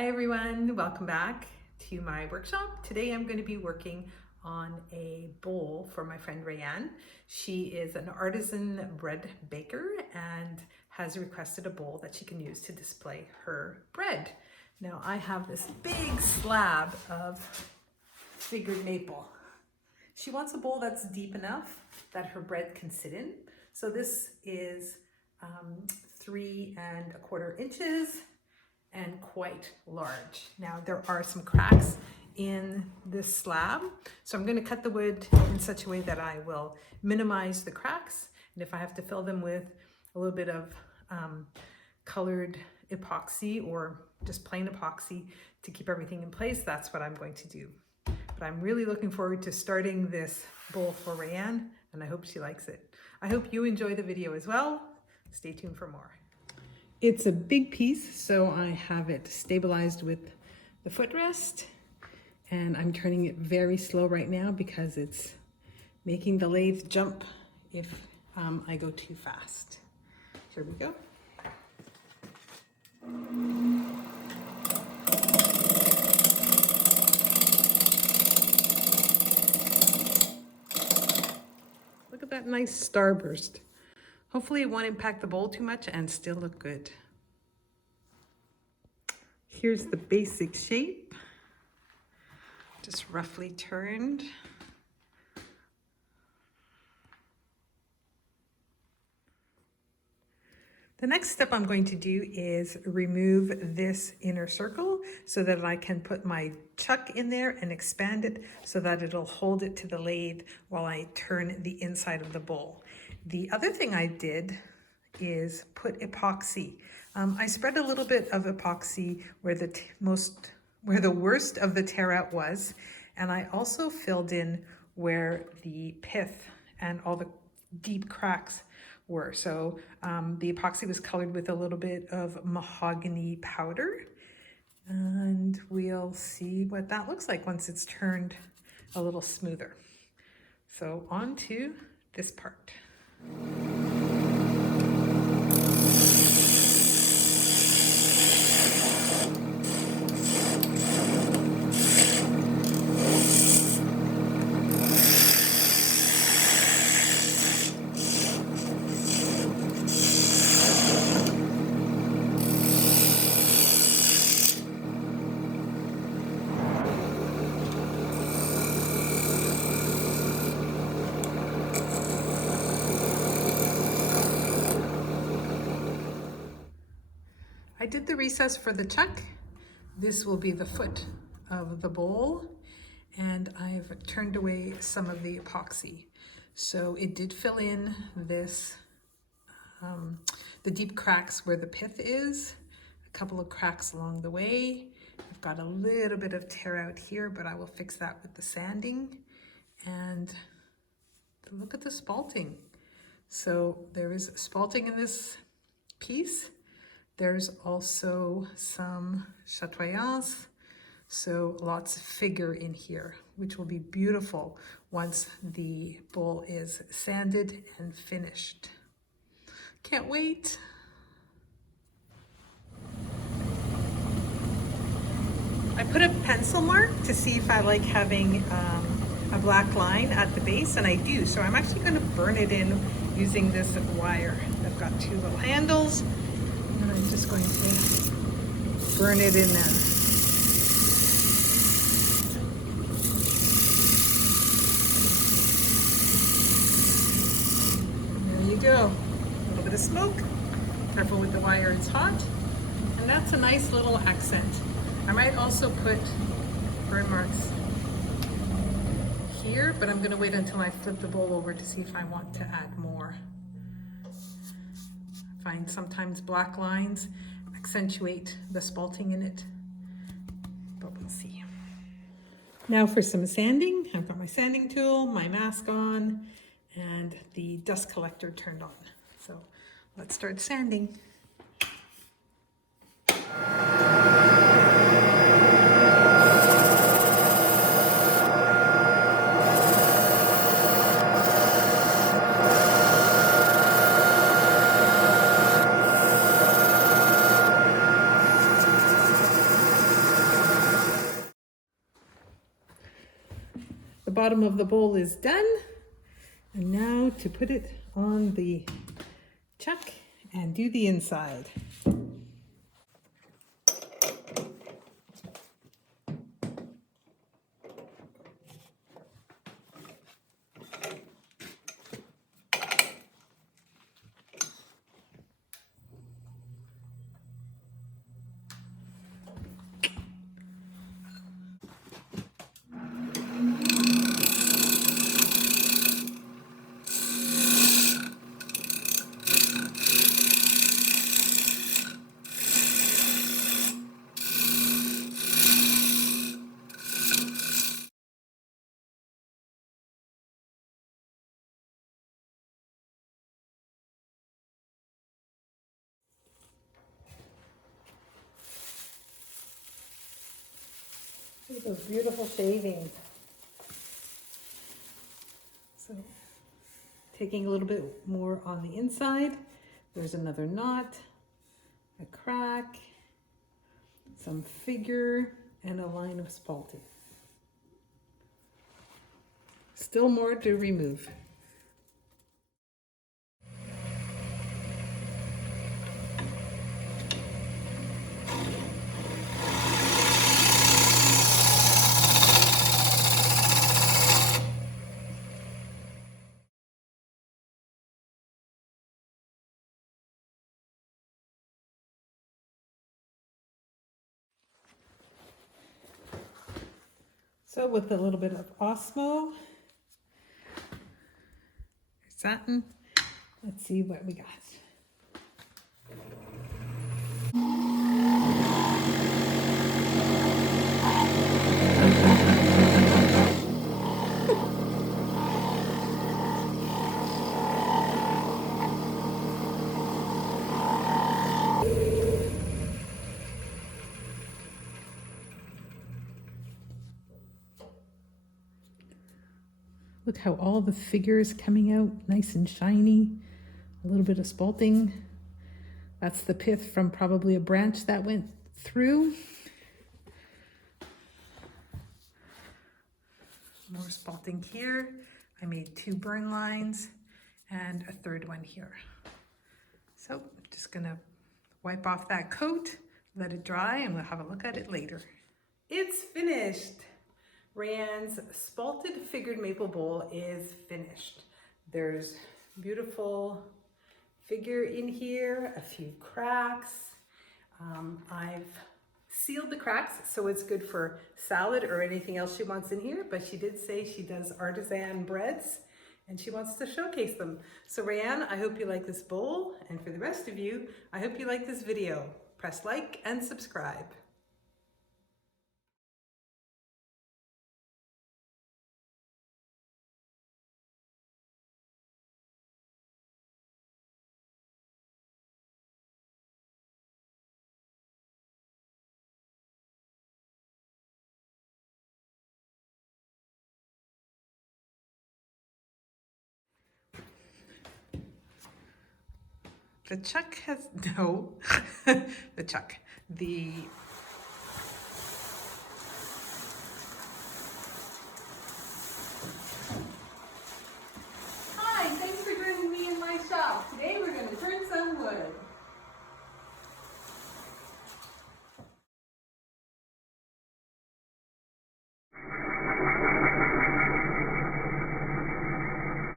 Hi everyone, welcome back to my workshop. Today I'm going to be working on a bowl for my friend Rayanne. She is an artisan bread baker and has requested a bowl that she can use to display her bread. Now I have this big slab of figured maple. She wants a bowl that's deep enough that her bread can sit in. So this is 3¼ inches and quite large. Now there are some cracks in this slab, so I'm going to cut the wood in such a way that I will minimize the cracks, and if I have to fill them with a little bit of colored epoxy or just plain epoxy to keep everything in place, that's what I'm going to do. But I'm really looking forward to starting this bowl for Rayanne, and I hope she likes it. I hope you enjoy the video as well. Stay tuned for more. It's a big piece, so I have it stabilized with the footrest, and I'm turning it very slow right now because it's making the lathe jump if I go too fast. Here we go. Look at that nice starburst. Hopefully it won't impact the bowl too much and still look good. Here's the basic shape, just roughly turned. The next step I'm going to do is remove this inner circle so that I can put my chuck in there and expand it so that it'll hold it to the lathe while I turn the inside of the bowl. The other thing I did is put epoxy. I spread a little bit of epoxy where the worst of the tear out was, and I also filled in where the pith and all the deep cracks were. So the epoxy was colored with a little bit of mahogany powder, and we'll see what that looks like once it's turned a little smoother. So on to this part. I did the recess for the chuck. This will be the foot of the bowl, and I've turned away some of the epoxy. So it did fill in this, the deep cracks where the pith is, a couple of cracks along the way. I've got a little bit of tear out here, but I will fix that with the sanding. And look at the spalting. So there is spalting in this piece. There's also some chatoyance, so lots of figure in here, which will be beautiful once the bowl is sanded and finished. Can't wait. I put a pencil mark to see if I like having a black line at the base, and I do. So I'm actually going to burn it in using this wire. I've got two little handles. And I'm just going to burn it in there. And there you go. A little bit of smoke. Careful with the wire, it's hot. And that's a nice little accent. I might also put burn marks here, but I'm going to wait until I flip the bowl over to see if I want to add more. Find sometimes black lines accentuate the spalting in it, but we'll see. Now for some sanding. I've got my sanding tool, my mask on, and the dust collector turned on. So let's start sanding. bottom of the bowl is done. And now to put it on the chuck and do the inside. Look at those beautiful shavings. So taking a little bit more on the inside, there's another knot, a crack, some figure, and a line of spalted. Still more to remove. So with a little bit of OSMO, satin, let's see what we got. Look how all the figures coming out nice and shiny. A little bit of spalting. That's the pith from probably a branch that went through. More spalting here. I made 2 burn lines and a 3rd one here. So I'm just gonna wipe off that coat, let it dry, and we'll have a look at it later. It's finished. Rayanne's spalted figured maple bowl is finished. There's beautiful figure in here, a few cracks. I've sealed the cracks so it's good for salad or anything else she wants in here, but she did say she does artisan breads and she wants to showcase them. So Rayanne, I hope you like this bowl, and for the rest of you, I hope you like this video. Press like and subscribe. The chuck has, no, the chuck. The